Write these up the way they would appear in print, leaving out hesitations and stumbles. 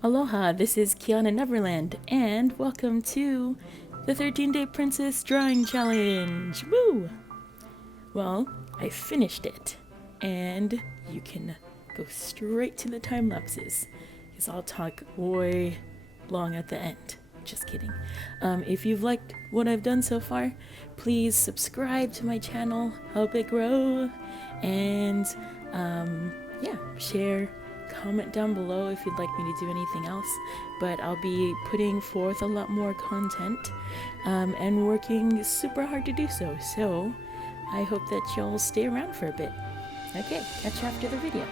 Aloha, this is Kiana Neverland, and welcome to the 13-Day Princess Drawing Challenge! Woo! Well, I finished it, and you can go straight to the time lapses, because I'll talk way long at the end. Just kidding. If you've liked what I've done so far, please subscribe to my channel, help it grow, and share, comment down below if you'd like me to do anything else. But I'll be putting forth a lot more content and working super hard to do so. So I hope that y'all stay around for a bit. Okay, catch you after the video.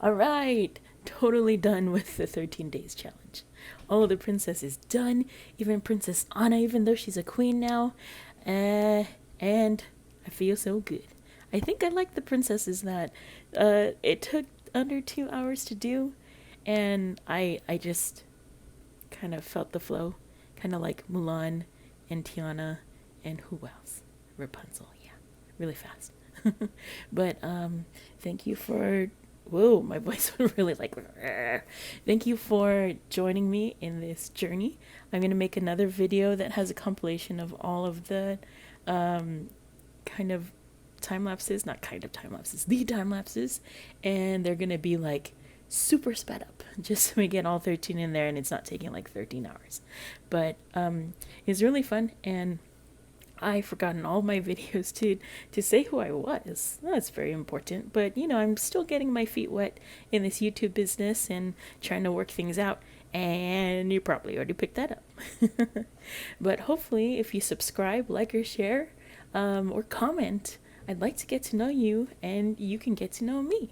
All right, totally done with the 13 days challenge. All of the princesses done, even Princess Anna, even though she's a queen now. And I feel so good. I think I like the princesses that it took under 2 hours to do, and I just kind of felt the flow, kind of like Mulan and Tiana, and who else? Rapunzel, yeah, really fast. But thank you for, whoa, my voice was really like, thank you for joining me in this journey. I'm going to make another video that has a compilation of all of the kind of time lapses, not kind of time lapses, the time lapses, and they're going to be like super sped up just so we get all 13 in there and it's not taking like 13 hours. But it's really fun, and I've forgotten all my videos to say who I was. That's very important. But you know, I'm still getting my feet wet in this YouTube business and trying to work things out. And you probably already picked that up. But hopefully, if you subscribe, like, or share, or comment, I'd like to get to know you, and you can get to know me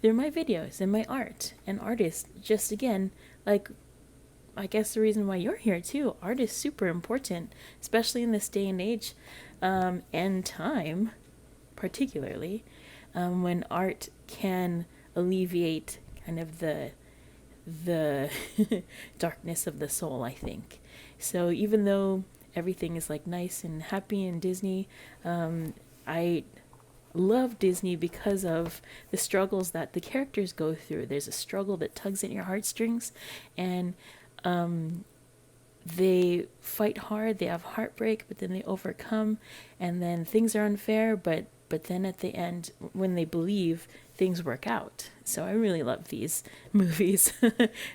through my videos and my art and artists. Just again, like, I guess the reason why you're here too. Art is super important, especially in this day and age, and time, particularly, when art can alleviate kind of the darkness of the soul, I think. So even though everything is like nice and happy in Disney, I love Disney because of the struggles that the characters go through. There's a struggle that tugs at your heartstrings, and they fight hard, they have heartbreak, but then they overcome, and then things are unfair, but then at the end, when they believe, things work out. So I really love these movies.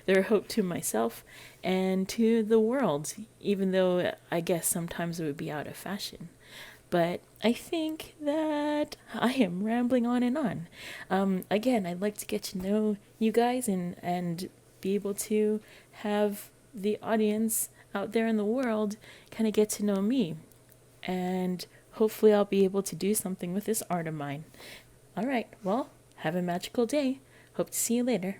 They're a hope to myself and to the world, even though I guess sometimes it would be out of fashion. But I think that I am rambling on and on. Again, I'd like to get to know you guys and be able to have the audience out there in the world kind of get to know me. And hopefully I'll be able to do something with this art of mine. All right, well, have a magical day. Hope to see you later.